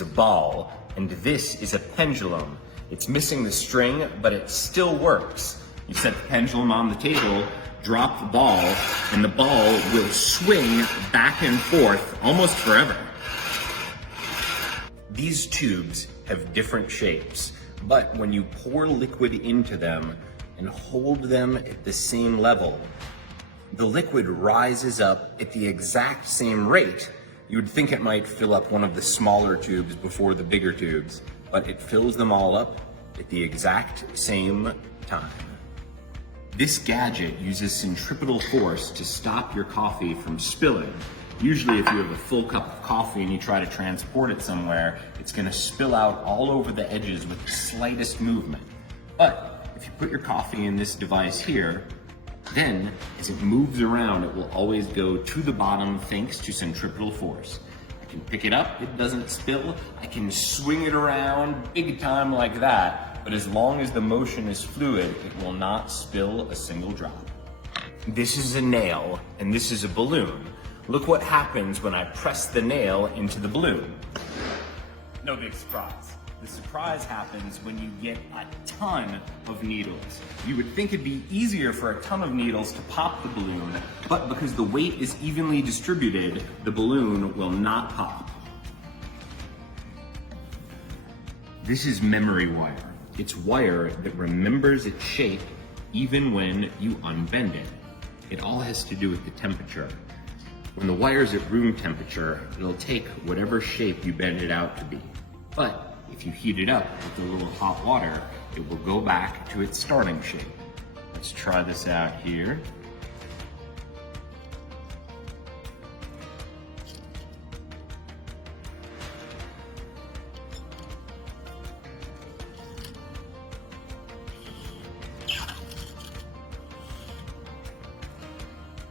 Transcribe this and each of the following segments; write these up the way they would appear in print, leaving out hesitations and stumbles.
is a ball, and this is a pendulum. It's missing the string, but it still works. You set the pendulum on the table, drop the ball, and the ball will swing back and forth almost forever. These tubes have different shapes, but when you pour liquid into them and hold them at the same level, the liquid rises up at the exact same rate. You would think it might fill up one of the smaller tubes before the bigger tubes, but it fills them all up at the exact same time. This gadget uses centripetal force to stop your coffee from spilling. Usually if you have a full cup of coffee and you try to transport it somewhere, it's gonna spill out all over the edges with the slightest movement. But if you put your coffee in this device here, then as it moves around, it will always go to the bottom thanks to centripetal force. I can pick it up, it doesn't spill. I can swing it around big time like that, but as long as the motion is fluid, it will not spill a single drop. This is a nail, and this is a balloon. Look what happens when I press the nail into the balloon. No big surprise. The surprise happens when you get a ton of needles. You would think it'd be easier for a ton of needles to pop the balloon, but because the weight is evenly distributed, the balloon will not pop. This is memory wire. It's wire that remembers its shape even when you unbend it. It all has to do with the temperature. When the wire's at room temperature, it'll take whatever shape you bend it out to be. But if you heat it up with a little hot water, it will go back to its starting shape. Let's try this out here.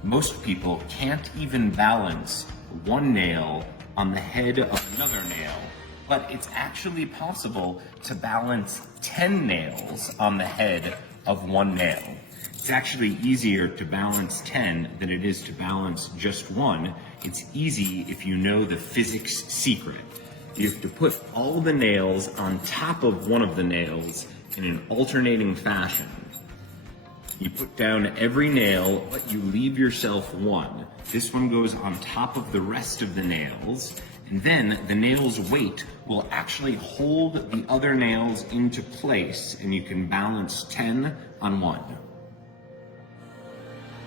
Most people can't even balance one nail on the head of another nail, but it's actually possible to balance 10 nails on the head of one nail. It's actually easier to balance 10 than it is to balance just one. It's easy if you know the physics secret. You have to put all the nails on top of one of the nails in an alternating fashion. You put down every nail, but you leave yourself one. This one goes on top of the rest of the nails, and then the nail's weight will actually hold the other nails into place, and you can balance 10 on one.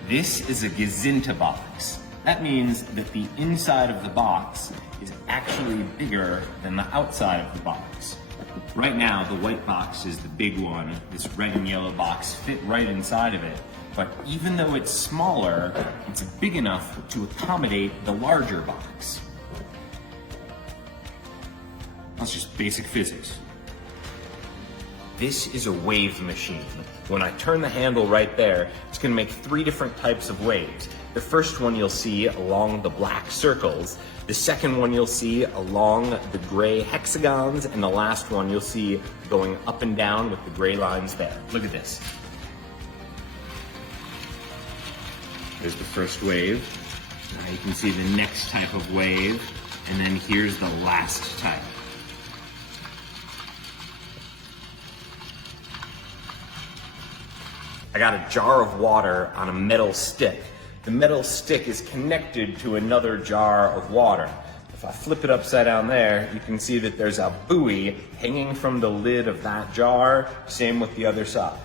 This is a Gazinta box. That means that the inside of the box is actually bigger than the outside of the box. Right now, the white box is the big one. This red and yellow box fit right inside of it. But even though it's smaller, it's big enough to accommodate the larger box. That's just basic physics. This is a wave machine. When I turn the handle right there, it's gonna make 3 different types of waves. The first one you'll see along the black circles, the second one you'll see along the gray hexagons, and the last one you'll see going up and down with the gray lines there. Look at this. There's the first wave. Now you can see the next type of wave, and then here's the last type. I got a jar of water on a metal stick. The metal stick is connected to another jar of water. If I flip it upside down there, you can see that there's a buoy hanging from the lid of that jar, same with the other side.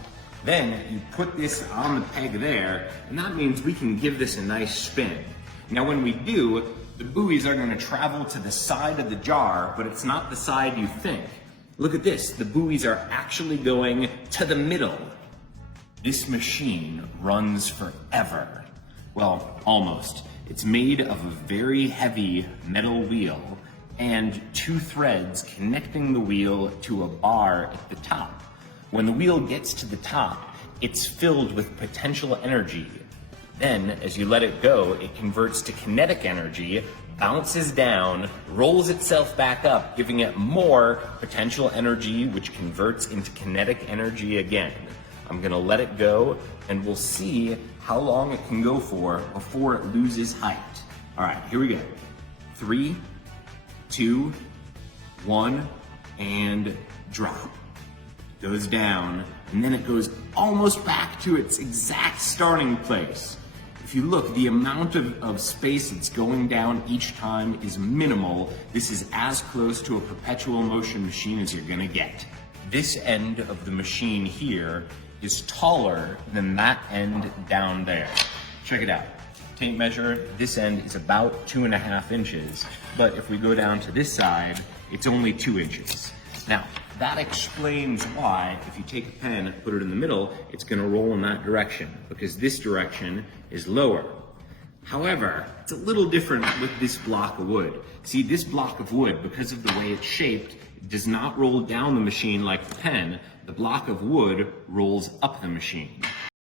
Then you put this on the peg there, and that means we can give this a nice spin. Now when we do, the buoys are gonna travel to the side of the jar, but it's not the side you think. Look at this, the buoys are actually going to the middle. This machine runs forever. Well, almost. It's made of a very heavy metal wheel and 2 threads connecting the wheel to a bar at the top. When the wheel gets to the top, it's filled with potential energy. Then, as you let it go, it converts to kinetic energy, bounces down, rolls itself back up, giving it more potential energy, which converts into kinetic energy again. I'm gonna let it go, and we'll see how long it can go for before it loses height. All right, here we go. 3, 2, 1 and drop. Goes down, and then it goes almost back to its exact starting place. If you look, the amount of space that's going down each time is minimal. This is as close to a perpetual motion machine as you're gonna get. This end of the machine here is taller than that end down there. Check it out. Tape measure, this end is about 2.5 inches, but if we go down to this side, it's only 2 inches. Now, that explains why, if you take a pen, put it in the middle, it's gonna roll in that direction, because this direction is lower. However, it's a little different with this block of wood. See, this block of wood, because of the way it's shaped, does not roll down the machine like the pen. The block of wood rolls up the machine.